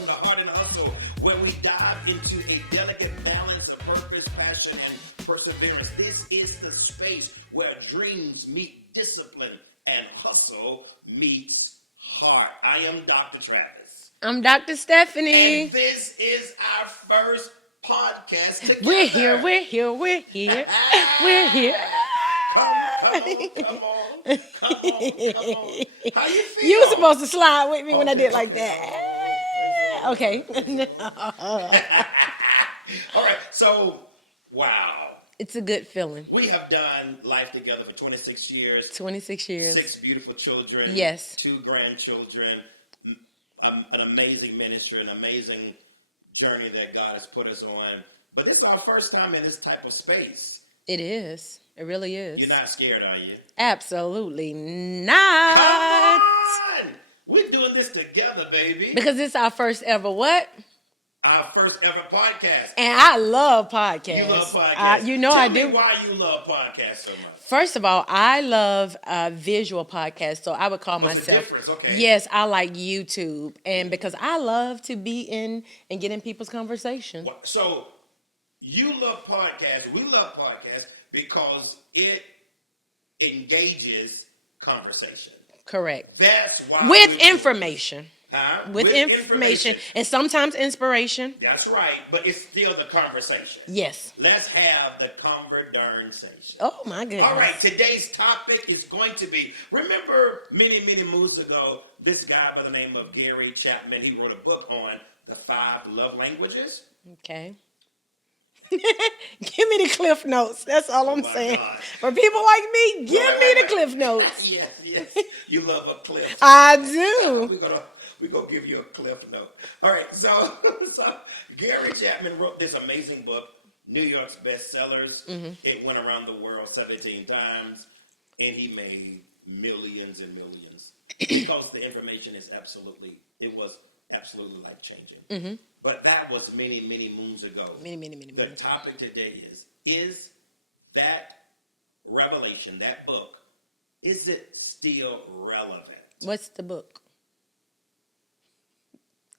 from the Heart and Hustle, where we dive into a delicate balance of purpose, passion, and perseverance. This is the space where dreams meet discipline and hustle meets heart. I am Dr. Travis. I'm Dr. Stephanie. And this is our first podcast together. We're here. We're here. Come on. How you feel? You were supposed to slide with me when I did like that. Okay. All right. So, wow. It's a good feeling. We have done life together for 26 years. 26 years. 6 beautiful children. Yes. 2 grandchildren. An amazing ministry, an amazing journey that God has put us on. But it's our first time in this type of space. It is. It really is. You're not scared, are you? Absolutely not. Come on! We're doing this together, baby. Because it's our first ever what? Our first ever podcast. And I love podcasts. You love podcasts. I do. Tell me why you love podcasts so much. First of all, I love visual podcasts, so I would call What's myself. the difference? Okay. Yes, I like YouTube, and because I love to be in and get in people's conversation. So you love podcasts. We love podcasts because it engages conversation. Correct. That's why. With information. Huh? With information and sometimes inspiration. That's right, but it's still the conversation. Yes. Let's have the conversation. Oh, my goodness. All right, today's topic is going to be, remember many moons ago, this guy by the name of Gary Chapman, he wrote a book on the 5 love languages. Okay. Give me the Cliff Notes. That's all I'm saying. God. For people like me, give me the Cliff Notes. Yes. You love a cliff. I do. We're going to give you a cliff note. All right, so Gary Chapman wrote this amazing book, New York's Bestsellers. Mm-hmm. It went around the world 17 times, and he made millions and millions because the information was absolutely life-changing. Mm-hmm. But that was many moons ago. Many The topic today is that revelation, that book, is it still relevant? What's the book?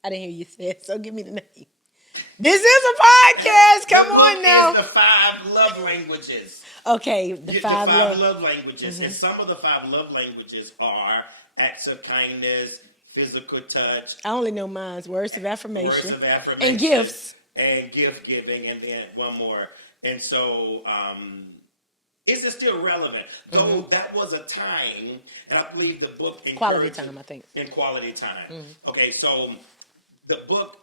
I didn't hear you say it, so give me the name. This is a podcast. Come on now. Is the 5 love languages. Okay, the 5 love languages. Mm-hmm. And some of the 5 love languages are acts of kindness, physical touch. I only know mine's words of affirmation. Words of affirmation. And gifts. And gift giving. And then one more. And so, is it still relevant? Though that was a time, and I believe the book... Quality time, I think. In quality time. Mm-hmm. Okay, so the book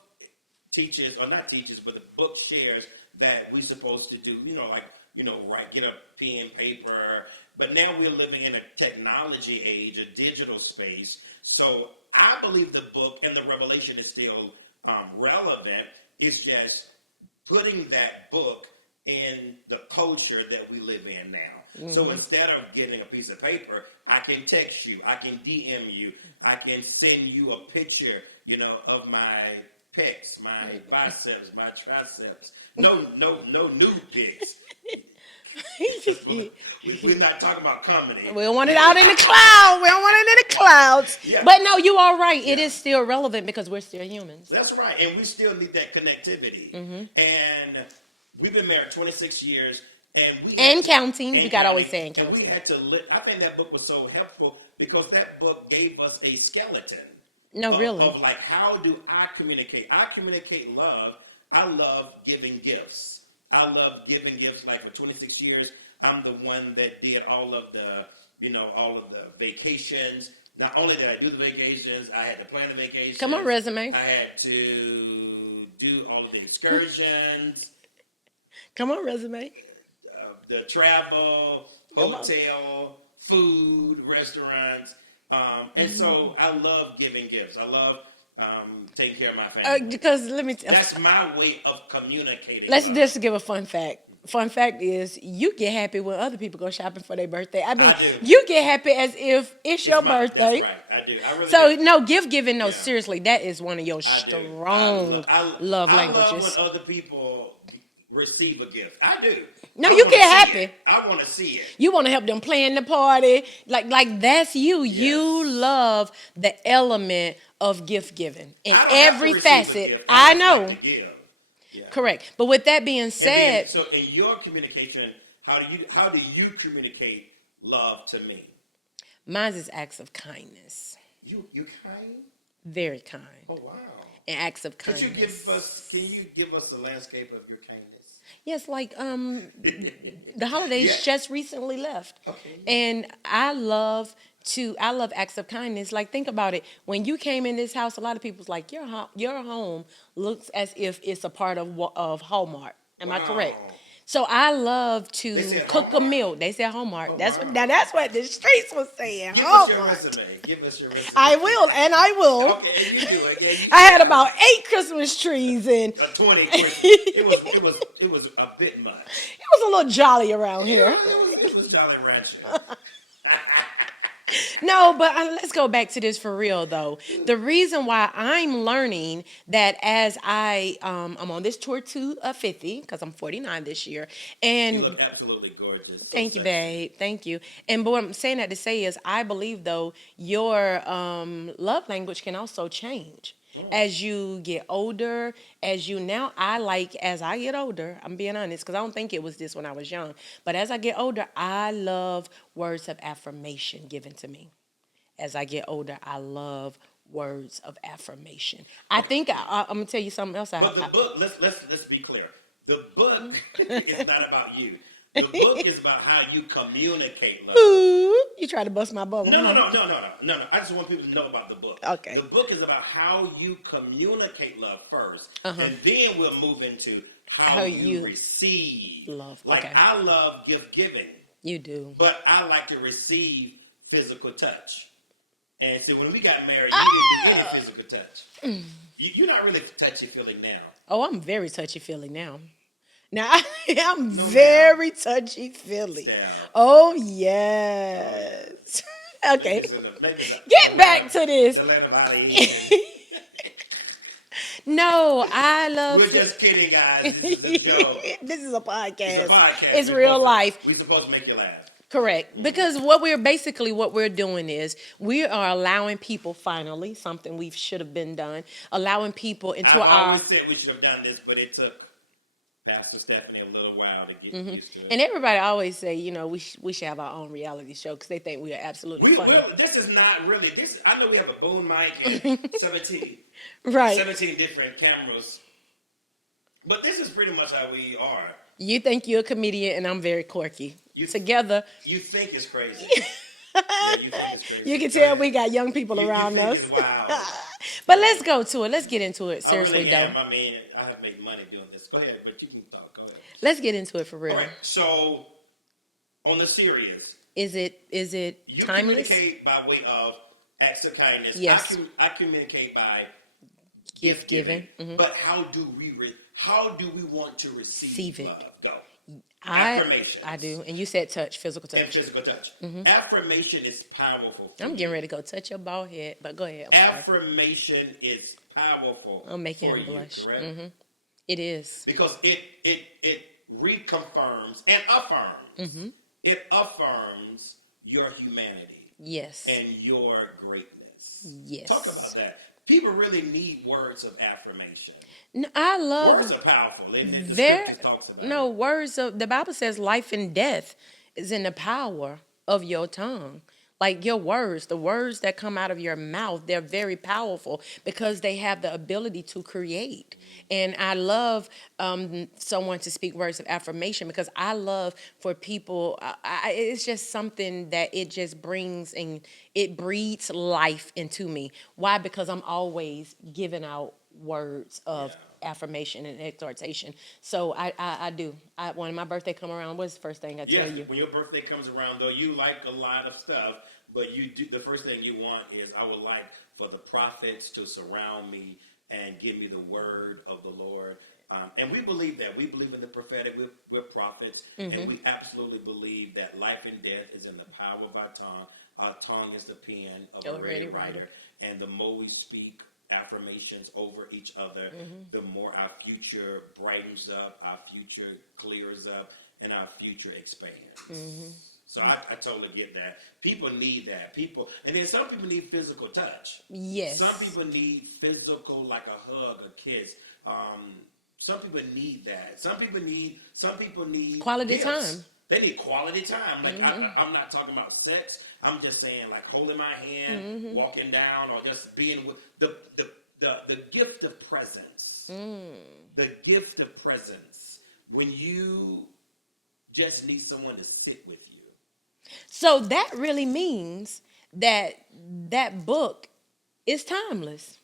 teaches, or not teaches, but the book shares that we're supposed to do, get a pen, paper. But now we're living in a technology age, a digital space. So I believe the book and the revelation is still relevant. It's just putting that book in the culture that we live in now. Mm-hmm. So instead of getting a piece of paper, I can text you, I can DM you, I can send you a picture, of my pecs, my biceps, my triceps. No nude pics. We're not talking about comedy. We don't want it out in the cloud. We don't want it in the clouds. Yeah. But no, you are right. It is still relevant because we're still humans. That's right. And we still need that connectivity. Mm-hmm. And we've been married 26 years. And counting. You got to always say and counting. And we had to live. I think that book was so helpful because that book gave us a skeleton. No, really. Of like, how do I communicate? I communicate love. I love giving gifts. I love giving gifts. Like for 26 years, I'm the one that did all of the vacations. Not only did I do the vacations, I had to plan the vacations. Come on, resume. I had to do all of the excursions. Come on, resume. The travel, hotel, food, restaurants. And so I love giving gifts. I love taking care of my family. Because that's my way of communicating. Let's just give a fun fact. Fun fact is, you get happy when other people go shopping for their birthday. I mean, you get happy as if it's your birthday. That's right, I do. I really so, do. no, gift giving, no, seriously, that is one of your strong love languages. I love when other people receive a gift. I do. No, you get happy. I want to see it. You want to help them plan the party. Like that's you. Yes. You love the element of gift giving in I don't every have to receive facet. a gift. I just know. like to give. Yeah. Correct. But with that being said, so in your communication, how do you communicate love to me? mine is acts of kindness. You kind? Very kind. Oh wow. And acts of kindness. Can you give us the landscape of your kindness? Yes, like the holidays just recently left. Okay. And I love acts of kindness. Like, think about it. When you came in this house, a lot of people's like, your home looks as if it's a part of Hallmark. Am I correct? So I love to cook a meal. They said Hallmark. That's what the streets was saying. Give us your resume. Give us your resume. I will. Okay, and you do it. Yeah, I had about 8 Christmas trees and 20 Christmas. It was a bit much. It was a little jolly around here. It was Jolly Rancher. No, but let's go back to this for real, though. The reason why I'm learning that as I'm on this tour to 50, because I'm 49 this year. And you look absolutely gorgeous. Thank you, babe. Thank you. And but what I'm saying that to say is I believe, though, your love language can also change. As you get older, as I get older, I'm being honest, because I don't think it was this when I was young. But as I get older, I love words of affirmation given to me. As I get older, I love words of affirmation. I think I'm gonna tell you something else. But the book, let's be clear. The book is not about you. The book is about how you communicate love. Ooh, you try to bust my bubble. No. I just want people to know about the book. Okay. The book is about how you communicate love first, and then we'll move into how you receive love. Like, okay. I love gift giving. You do. But I like to receive physical touch. And so when we got married, you didn't do any physical touch. You're not really touchy-feely now. Oh, I'm very touchy-feely now. Now, I'm very touchy-feely. Oh, yes. Okay. Get back to this. No, I love... We're just kidding, guys. This is a joke. This is a podcast. It's a podcast. It's real life. We're supposed to make you laugh. Correct. Because what we're doing is we are allowing people, finally, something we should have been done, allowing people into I always said we should have done this, but it took Pastor Stephanie a little while to get used to it. And everybody always say, we should have our own reality show because they think we are absolutely funny. This is not really this. I know we have a boom mic and 17 different cameras, but this is pretty much how we are. You think you're a comedian, and I'm very quirky. Together, you think it's crazy. Yeah, you think it's crazy. You can tell we got young people around us. It's wild. But let's go to it. Let's get into it. Seriously, I have to make money doing this. Go ahead, but you can talk. Go ahead. Let's get into it for real. All right. So, on the serious, is it you timeless? Communicate by way of acts of kindness. Yes. I communicate by gift giving. Mm-hmm. But how do we want to receive love? Go. Affirmation. I do. And you said touch, physical touch. And physical touch. Mm-hmm. Affirmation is powerful. I'm getting ready to go touch your bald head, but go ahead. Affirmation is powerful. I'm making him blush. Correct? Mm-hmm. It is. Because it reconfirms and affirms. Mm-hmm. It affirms your humanity. Yes. And your greatness. Yes. Talk about that. People really need words of affirmation. No, I love words are powerful. The scripture talks about it. Words of the Bible says life and death is in the power of your tongue. Like your words, the words that come out of your mouth, they're very powerful because they have the ability to create. And I love someone to speak words of affirmation because I love for people, it's just something that it just brings and it breathes life into me. Why? Because I'm always giving out words of affirmation and exhortation. So I do. When my birthday come around, what's the first thing I tell you? When your birthday comes around, though, you like a lot of stuff, but you do. The first thing you want is, I would like for the prophets to surround me and give me the word of the Lord. And we believe that. We believe in the prophetic. We're prophets, and we absolutely believe that life and death is in the power of our tongue. Our tongue is the pen of a ready writer. And the more we speak affirmations over each other, the more our future brightens up, our future clears up, and our future expands. So I totally get that. People need that. People, and then some people need physical touch. Yes. Some people need physical, like a hug, a kiss. Some people need that. Some people need Quality gifts. time. They need quality time. Like I'm not talking about sex. I'm just saying like holding my hand, walking down, or just being with the gift of presence. The gift of presence. When you just need someone to sit with you. So that really means that that book is timeless.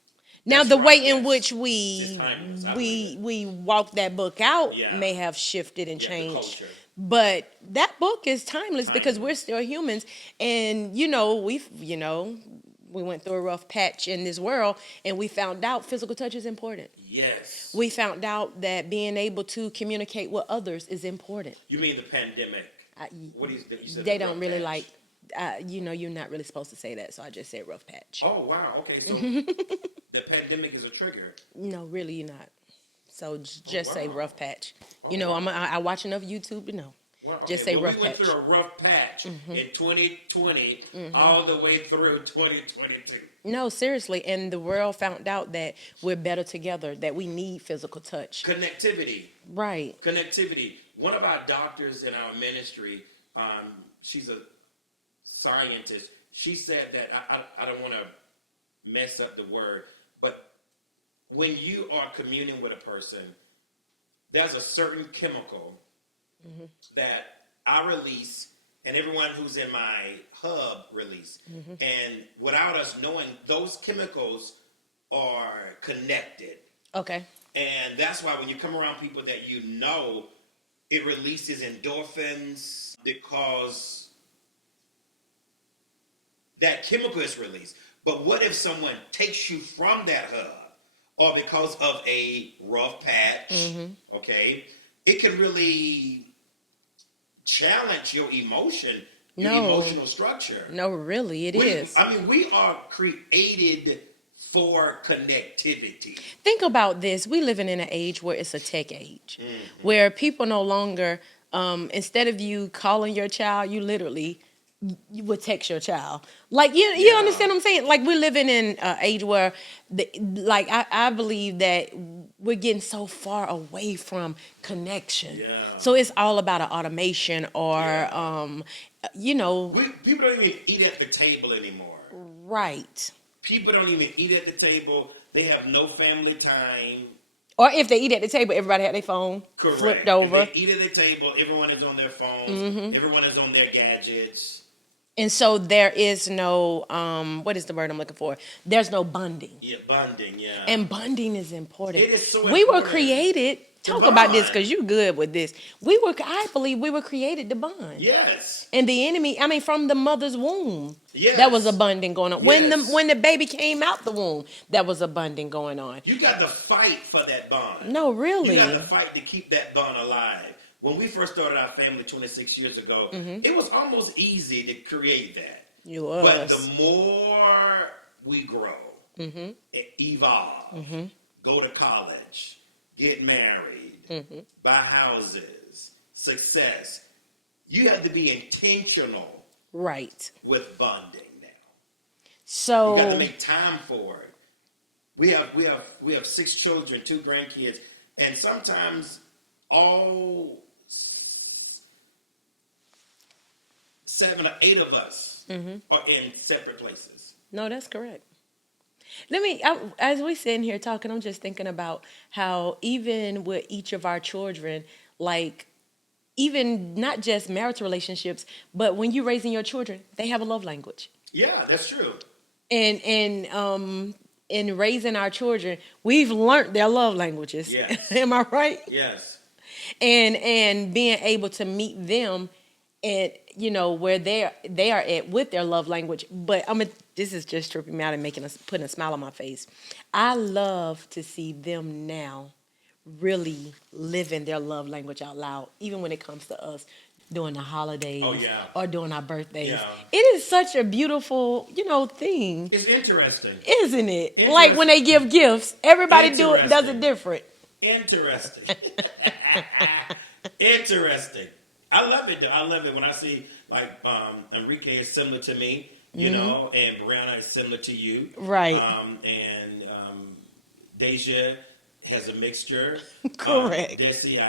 Now, That's the right, way in yes. which It's timeless. I believe it. we walk that book out Yeah. may have shifted and Yeah, the changed, culture. but that book is timeless because we're Timeless. still humans, and we went through a rough patch in this world, and we found out physical touch is important. Yes. We found out that being able to communicate with others is important. You mean the pandemic? I, What do you said? they the don't rough really patch. like. You're not really supposed to say that, so I just said rough patch. Oh wow. Okay, so the pandemic is a trigger. No, really, you're not. So just Oh, say wow. rough patch. Oh, I wow. I watch enough YouTube to know. Well, okay. Just say well, rough we went patch. through a rough patch in 2020, all the way through 2022. No, seriously, and the world found out that we're better together, that we need physical touch. Connectivity. Right. Connectivity. One of our doctors in our ministry, she's a scientist. She said that I don't want to mess up the word, but when you are communing with a person, there's a certain chemical that I release and everyone who's in my hub release. And without us knowing, those chemicals are connected. Okay. And that's why when you come around people that you know, it releases endorphins because that chemical is released. But what if someone takes you from that hub or because of a rough patch, okay, it can really challenge your your No. emotional structure. No, really, it is. I mean, we are created for connectivity. Think about this. We living in an age where it's a tech age, where people no longer, instead of you calling your child, you would text your child. Like you Yeah. understand what I'm saying? Like we're living in an age where, I believe that we're getting so far away from connection. Yeah. So it's all about an automation or, Yeah. People don't even eat at the table anymore. right. People don't even eat at the table. They have no family time. Or if they eat at the table, everybody had their phone Correct. flipped over. If they eat at the table, everyone is on their phones. Everyone is on their gadgets. And so there is no, what is the word I'm looking for? There's no bonding. Yeah, bonding, yeah. And bonding is important. It is so We were important created, to talk about this bond. because you good with this. I believe we were created to bond. Yes. And the enemy, from the mother's womb, Yes. that was a bonding going on. Yes. When the baby came out the womb, that was a bonding going on. You got to fight for that bond. No, really. You got to fight to keep that bond alive. When we first started our family 26 years ago, it was almost easy to create that. You was. But the more we grow, evolve, go to college, get married, buy houses, success, you have to be intentional Right. with bonding now. So You got to make time for it. We have 6 children, 2 grandkids, and sometimes all 7 or 8 of us are in separate places. no, that's correct. As we sitting here talking, I'm just thinking about how even with each of our children, like even not just marital relationships, but when you're raising your children, they have a love language. Yeah, that's true. And in raising our children, we've learned their love languages. Yes. Am I right? Yes. And being able to meet them at where they are at with their love language. But this is just tripping me out and putting a smile on my face. I love to see them now really living their love language out loud, even when it comes to us. during the holidays Oh, yeah. or during our birthdays. Yeah. It is such a beautiful, thing, It's interesting. isn't it? Like when they give gifts, everybody does it different. Interesting. Interesting. I love it. Though. I love it when I see like Enrique is similar to me, and Brianna is similar to you, Right. And Deja has a mixture. Correct. Desi,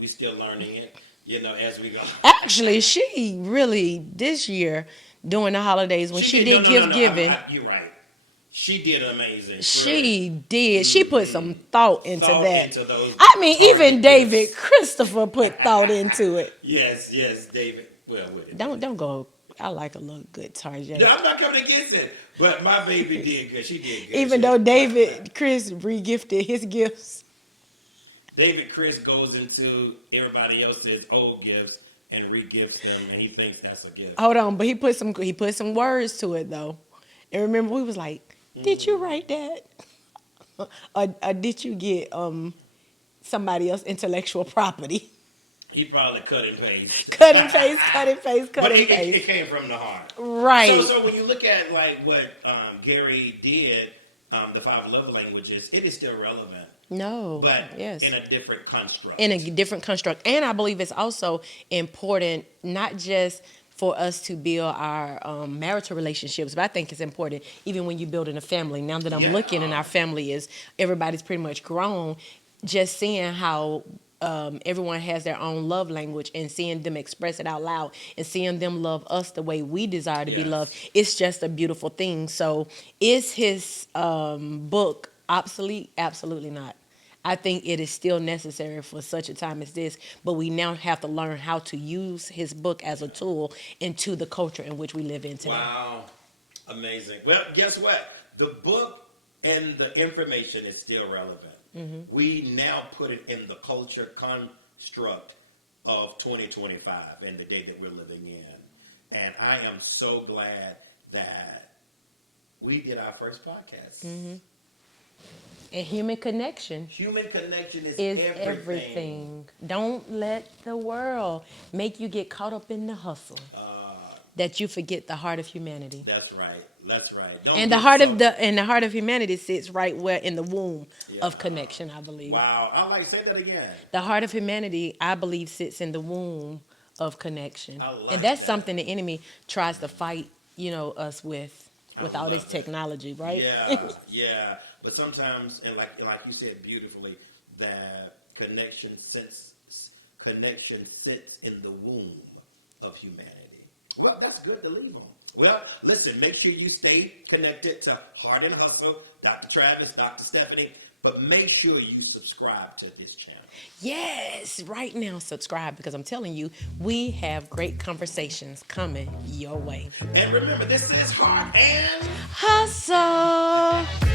we still learning it, as we go. Actually, she really this year during the holidays when she did gift no. giving, You're right. She did amazing. she did. She put some thought into that. Into those. I mean, even David Christopher put thought into it. Yes, David. Well, don't go. I like a little good target. No, I'm not coming against it, but my baby did good. She did good. Even though David Chris regifted his gifts. David Chris goes into everybody else's old gifts and regifts them, and he thinks that's a gift. Hold on, but he put some words to it though. And remember, we was like, "Did you write that? or did you get somebody else's intellectual property?" He probably cut and paste. Cut and paste, cut and paste, cut but and paste. It came from the heart, right? So when you look at like what Gary did, the 5 love languages, it is still relevant. No, but yes. in a different construct. And I believe it's also important not just for us to build our marital relationships, but I think it's important even when you're building a family. Now that I'm looking and our family everybody's pretty much grown, just seeing how everyone has their own love language and seeing them express it out loud and seeing them love us the way we desire to be loved, it's just a beautiful thing. So is his book obsolete? Absolutely not. I think it is still necessary for such a time as this, but we now have to learn how to use his book as a tool into the culture in which we live in today. Wow. Amazing. Well, guess what? The book and the information is still relevant. Mm-hmm. We now put it in the culture construct of 2025 and the day that we're living in. And I am so glad that we did our first podcast. Mm-hmm. And human connection. Human connection is everything. Don't let the world make you get caught up in the hustle. That you forget the heart of humanity. That's right. That's right. And the heart of humanity sits right where in the womb of connection, I believe. Wow. I like say that again. The heart of humanity, I believe, sits in the womb of connection. And that's something the enemy tries to fight, us with all this technology, right? Yeah. But sometimes, and like you said beautifully, that connection sits in the womb of humanity. Well, that's good to leave on. Well, listen, make sure you stay connected to Heart and Hustle, Dr. Travis, Dr. Stephanie, but make sure you subscribe to this channel. Yes, right now subscribe, because I'm telling you, we have great conversations coming your way. And remember, this is Heart and Hustle.